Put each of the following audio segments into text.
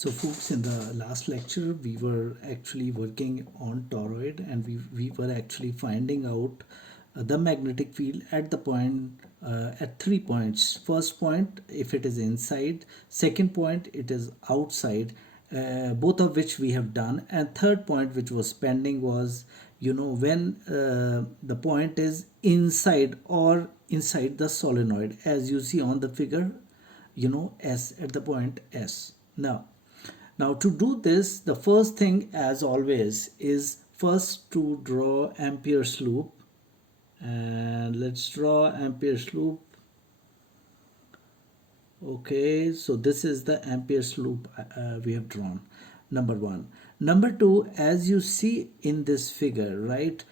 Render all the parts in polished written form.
So folks, in the last lecture, we were actually working on toroid, and we were actually finding out the magnetic field at the point, at 3 points. First point, if it is inside. Second point, it is outside, both of which we have done. And third point, which was pending, was, when the point is inside or inside the solenoid, as you see on the figure, S, at the point S. Now to do this, the first thing, as always, is first to draw Ampere's loop. And let's draw Ampere's loop. Okay, so this is the Ampere's loop we have drawn, number one. Number two, as you see in this figure, right,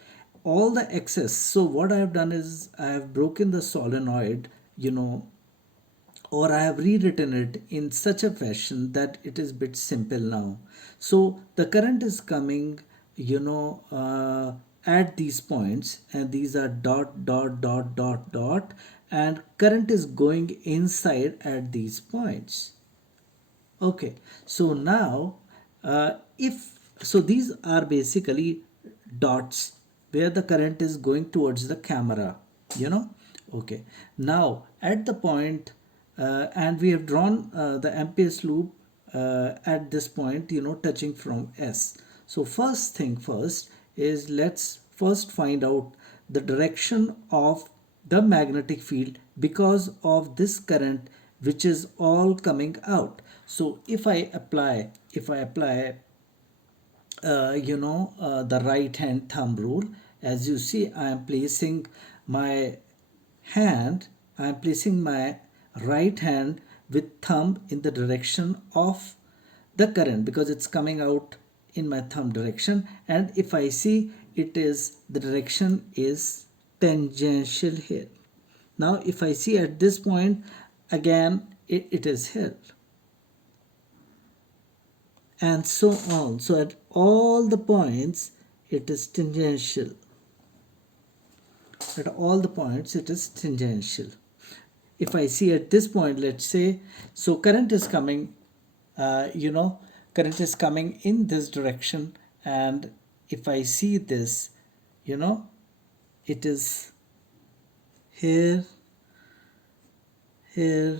all the excess. So what I have done is I have broken the solenoid, or I have rewritten it in such a fashion that it is a bit simple now. So the current is coming, at these points, and these are dot, dot, dot, dot, dot, and current is going inside at these points. Okay, so now, if so, these are basically dots where the current is going towards the camera, Okay, now at the point, and we have drawn the Ampere's loop at this point, touching from S. So first thing first is, let's first find out the direction of the magnetic field because of this current which is all coming out. So if I apply the right hand thumb rule, as you see, I am placing my right hand with thumb in the direction of the current because it's coming out in my thumb direction. And if I see, the direction is tangential here. Now if I see at this point, again it is here, and so on. So at all the points it is tangential. At all the points it is tangential. If I see at this point, let's say, so current is coming, current is coming in this direction, and if I see this, it is here, here,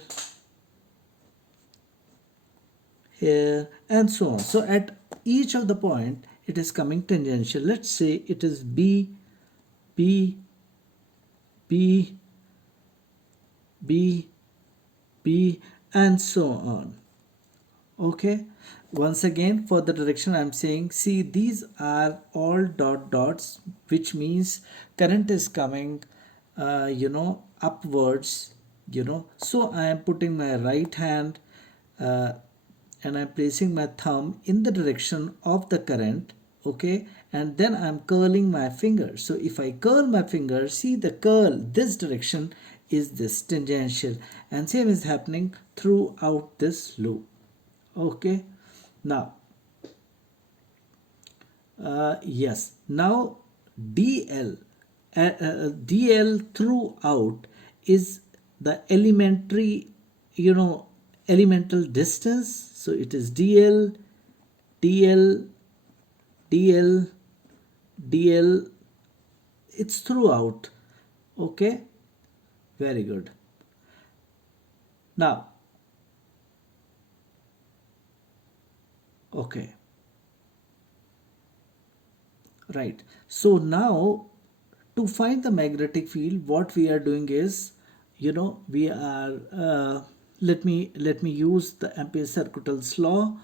here, and so on. So at each of the point it is coming tangential. Let's say it is B, B, B, B, B, and so on. Okay, once again, for the direction I'm saying, see, these are all dot dots, which means current is coming upwards, so I am putting my right hand uh, and I'm placing my thumb in the direction of the current. Okay, and then I'm curling my finger. So if I curl my finger, see, the curl, this direction is this tangential, and same is happening throughout this loop. Okay, now yes, now dl dl throughout is the elemental distance. So it is dl, dl, dl, dl. It's throughout. Okay, very good. Now, okay, right. So now, to find the magnetic field, what we are doing is, we are let me use the Ampere's circuital's law,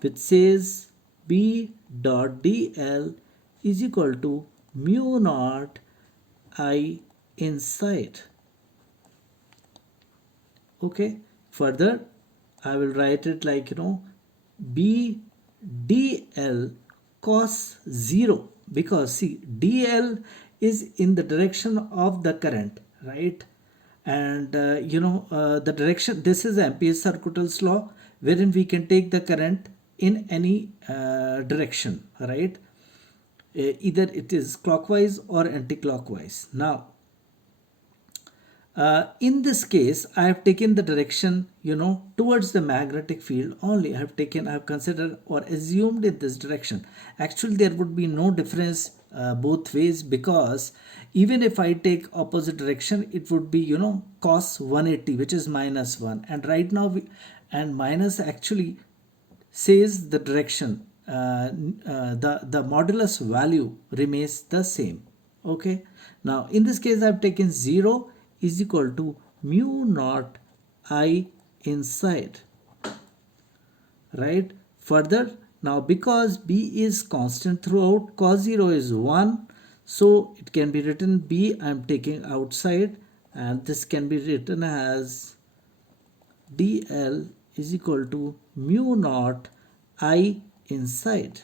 which says B dot dl is equal to mu naught I inside. Okay, further I will write it like, B dl cos 0, because see, dl is in the direction of the current, right? And the direction, this is Ampere's circuital's law, wherein we can take the current in any direction, right? Either it is clockwise or anti-clockwise. Now In this case, I have taken the direction, towards the magnetic field only. I have considered or assumed in this direction. Actually, there would be no difference both ways, because even if I take opposite direction, it would be, cos 180, which is minus 1. And right now, and minus actually says the direction, the modulus value remains the same. Okay, now in this case I've taken 0 is equal to mu naught I inside, right? Further, now because b is constant throughout, cos 0 is 1, so it can be written b I'm taking outside, and this can be written as dl is equal to mu naught I inside.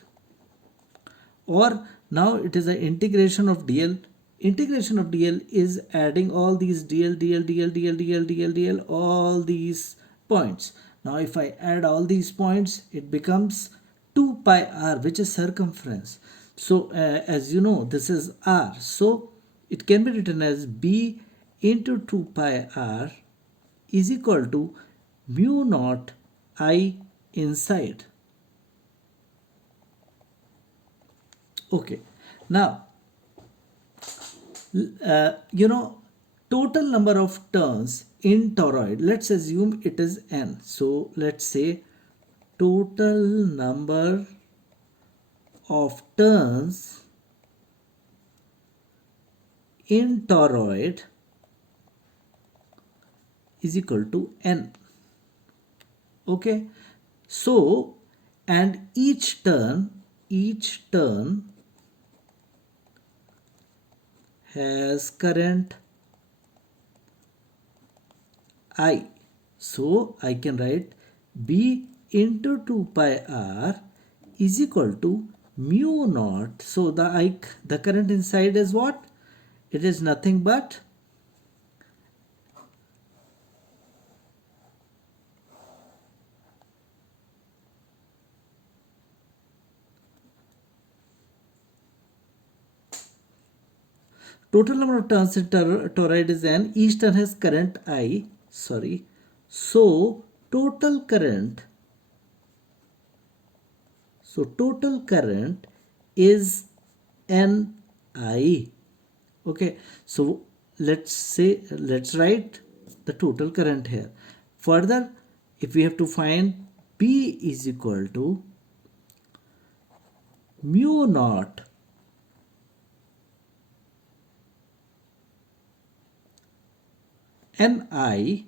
Or now it is an integration of dl. Integration of dl is adding all these dl, all these points. Now if I add all these points, it becomes 2 pi r, which is circumference. So as you know, this is r, so it can be written as b into 2 pi r is equal to mu naught I inside. Okay, now total number of turns in toroid, let's assume it is n. So let's say total number of turns in toroid is equal to n. Okay, so and each turn has current I. So I can write B into 2 pi R is equal to mu naught. So the current inside is what? It is nothing but total number of turns in toroid is n. Each turn has current I. Sorry. So total current is Ni. Okay, so let's write the total current here. Further, if we have to find P is equal to mu naught Ni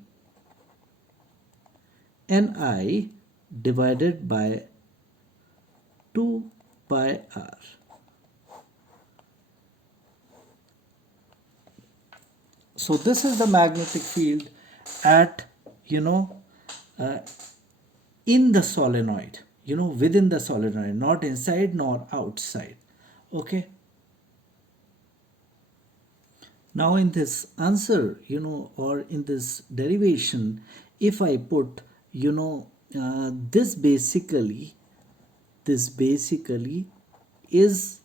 divided by 2 pi r. So this is the magnetic field at in the solenoid, within the solenoid, not inside nor outside. Okay, now in this answer, or in this derivation, if I put this basically is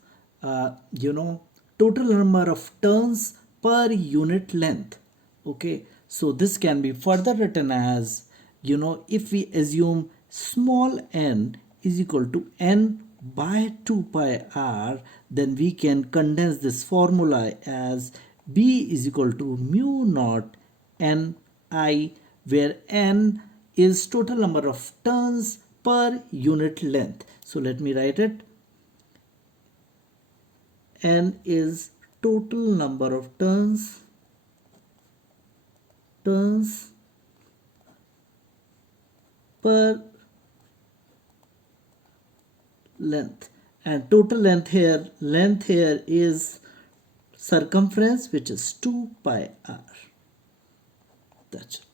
total number of turns per unit length. Okay, so this can be further written as, if we assume small n is equal to n by 2 pi r, then we can condense this formula as b is equal to mu naught n I, where n is total number of turns per unit length. So let me write it. N is total number of turns per length, and total length here is circumference, which is 2 pi r. That's it.